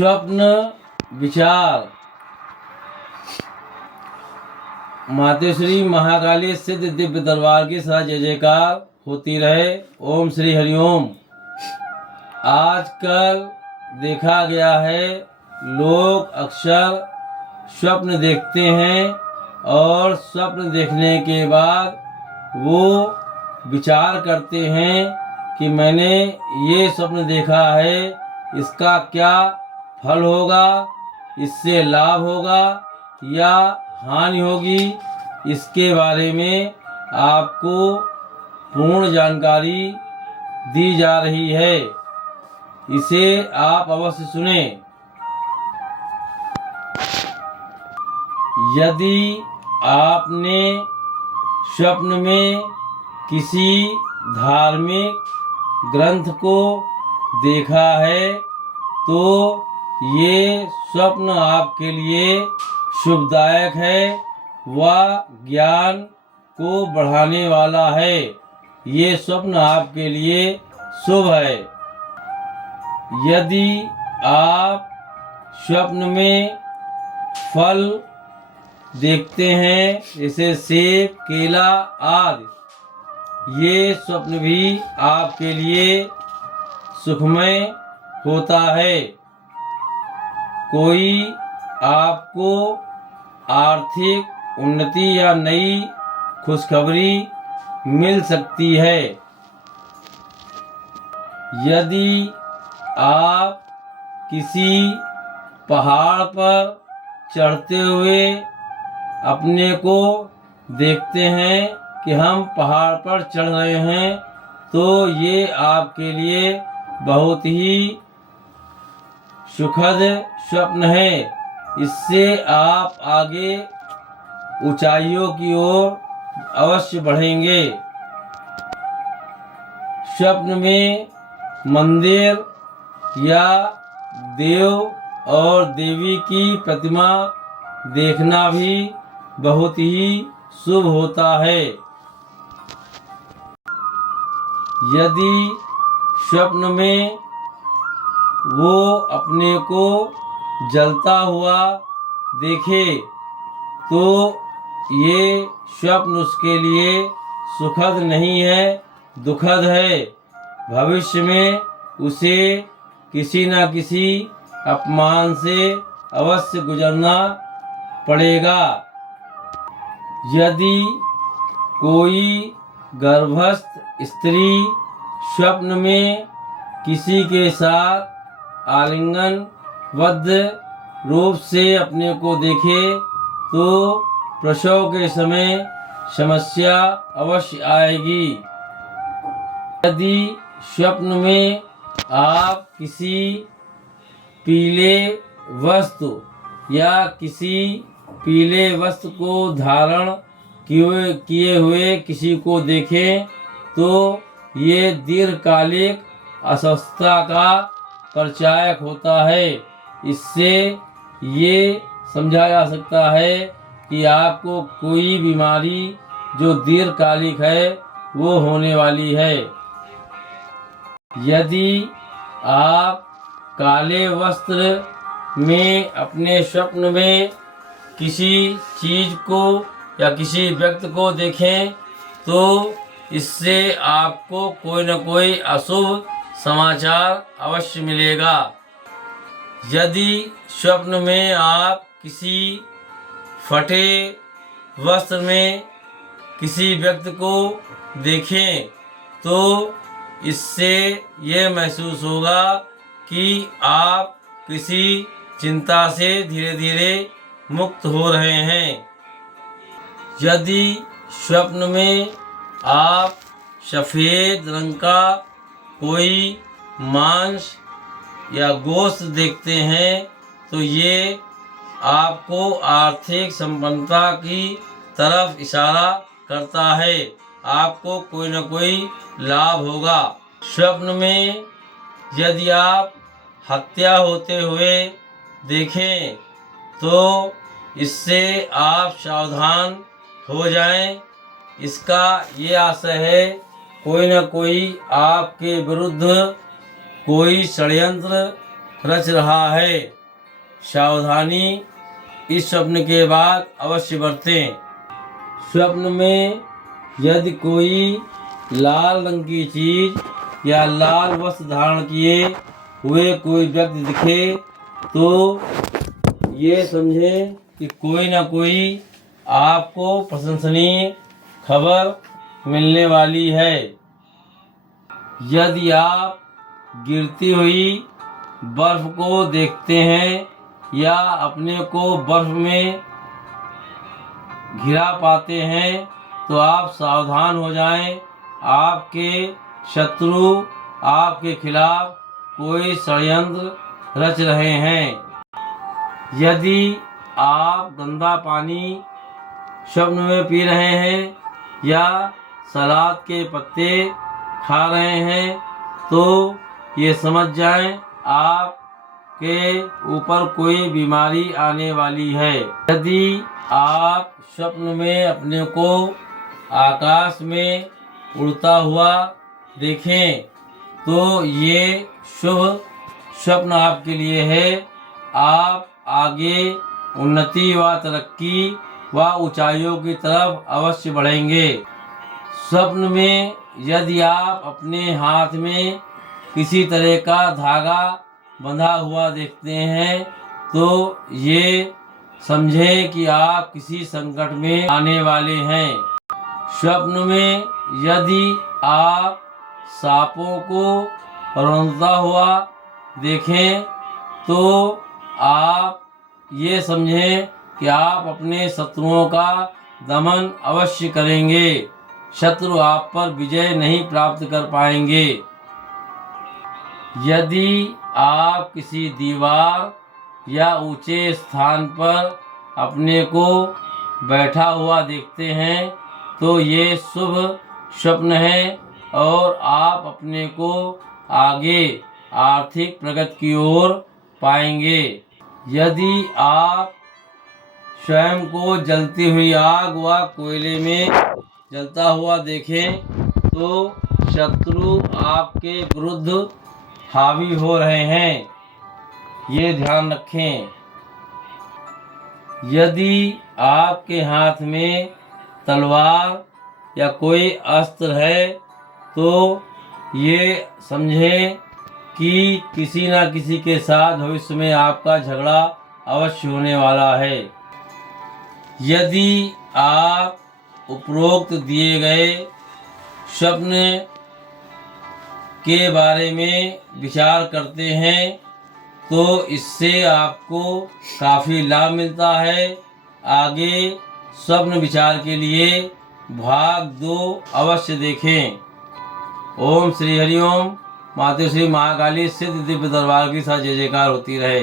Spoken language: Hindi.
स्वप्न विचार। मातेश्वरी महाकाली सिद्ध दिव्य दरबार की सदा जय जयकार होती रहे। ओम श्री हरिओम। आजकल देखा गया है लोग अक्सर स्वप्न देखते हैं और स्वप्न देखने के बाद वो विचार करते हैं कि मैंने ये स्वप्न देखा है, इसका क्या फल होगा, इससे लाभ होगा या हानि होगी। इसके बारे में आपको पूर्ण जानकारी दी जा रही है, इसे आप अवश्य सुने। यदि आपने स्वप्न में किसी धार्मिक ग्रंथ को देखा है तो ये स्वप्न आपके लिए शुभदायक है व ज्ञान को बढ़ाने वाला है। ये स्वप्न आपके लिए शुभ है। यदि आप स्वप्न में फल देखते हैं जैसे सेब, केला आदि, ये स्वप्न भी आपके लिए सुखमय होता है। कोई आपको आर्थिक उन्नति या नई खुशखबरी मिल सकती है। यदि आप किसी पहाड़ पर चढ़ते हुए अपने को देखते हैं कि हम पहाड़ पर चढ़ रहे हैं तो ये आपके लिए बहुत ही सुखद स्वप्न है। इससे आप आगे ऊंचाइयों की ओर अवश्य बढ़ेंगे। स्वप्न में मंदिर या देव और देवी की प्रतिमा देखना भी बहुत ही शुभ होता है। यदि स्वप्न में वो अपने को जलता हुआ देखे तो ये स्वप्न उसके लिए सुखद नहीं है, दुखद है। भविष्य में उसे किसी न किसी अपमान से अवश्य गुजरना पड़ेगा। यदि कोई गर्भस्थ स्त्री स्वप्न में किसी के साथ आलिंगनबद्ध रूप से अपने को देखे तो प्रसव के समय समस्या अवश्य आएगी। यदि स्वप्न में आप किसी पीले वस्तु या किसी पीले वस्त्र को धारण किए हुए किसी को देखें तो ये दीर्घकालिक अस्वस्थता का परिचायक होता है। इससे ये समझा जा सकता है कि आपको कोई बीमारी जो दीर्घकालिक है वो होने वाली है। यदि आप काले वस्त्र में अपने स्वप्न में किसी चीज को या किसी व्यक्ति को देखें तो इससे आपको कोई न कोई अशुभ समाचार अवश्य मिलेगा। यदि स्वप्न में आप किसी फटे वस्त्र में किसी व्यक्ति को देखें तो इससे ये महसूस होगा कि आप किसी चिंता से धीरे धीरे मुक्त हो रहे हैं। यदि स्वप्न में आप सफ़ेद रंग का कोई मांस या गोश्त देखते हैं तो ये आपको आर्थिक संपन्नता की तरफ इशारा करता है। आपको कोई न कोई लाभ होगा। स्वप्न में यदि आप हत्या होते हुए देखें तो इससे आप सावधान हो जाएं। इसका ये आशय है कोई न कोई आपके विरुद्ध कोई षड्यंत्र रच रहा है। सावधानी इस स्वप्न के बाद अवश्य बरतें। स्वप्न में यदि कोई लाल रंग की चीज या लाल वस्त्र धारण किए हुए कोई व्यक्ति दिखे तो ये समझें कि कोई ना कोई आपको प्रशंसनीय खबर मिलने वाली है। यदि आप गिरती हुई बर्फ को देखते हैं या अपने को बर्फ में घिरा पाते हैं तो आप सावधान हो जाएं। आपके शत्रु आपके खिलाफ कोई षड्यंत्र रच रहे हैं। यदि आप गंदा पानी स्वप्न में पी रहे हैं या सलाद के पत्ते खा रहे हैं तो ये समझ जाएं आपके ऊपर कोई बीमारी आने वाली है। यदि आप स्वप्न में अपने को आकाश में उड़ता हुआ देखें तो ये शुभ स्वप्न आपके लिए है। आप आगे उन्नति व तरक्की व ऊंचाइयों की तरफ अवश्य बढ़ेंगे। स्वप्न में यदि आप अपने हाथ में किसी तरह का धागा बंधा हुआ देखते हैं तो ये समझें कि आप किसी संकट में आने वाले हैं। स्वप्न में यदि आप सांपों को रौंदता हुआ देखें तो आप ये समझें कि आप अपने शत्रुओं का दमन अवश्य करेंगे। शत्रु आप पर विजय नहीं प्राप्त कर पाएंगे। यदि आप किसी दीवार या ऊंचे स्थान पर अपने को बैठा हुआ देखते हैं तो ये शुभ स्वप्न है और आप अपने को आगे आर्थिक प्रगति की ओर पाएंगे। यदि आप स्वयं को जलती हुई आग व कोयले में जलता हुआ देखें तो शत्रु आपके विरुद्ध हावी हो रहे हैं, ये ध्यान रखें। यदि आपके हाथ में तलवार या कोई अस्त्र है तो ये समझें कि किसी न किसी के साथ भविष्य में आपका झगड़ा अवश्य होने वाला है। यदि आप उपरोक्त दिए गए स्वप्न के बारे में विचार करते हैं तो इससे आपको काफ़ी लाभ मिलता है। आगे स्वप्न विचार के लिए भाग 2 अवश्य देखें। ओम श्री हरिओम। माता श्री महाकाली सिद्ध दिव्य दरबार की साथ जय जयकार होती रहे।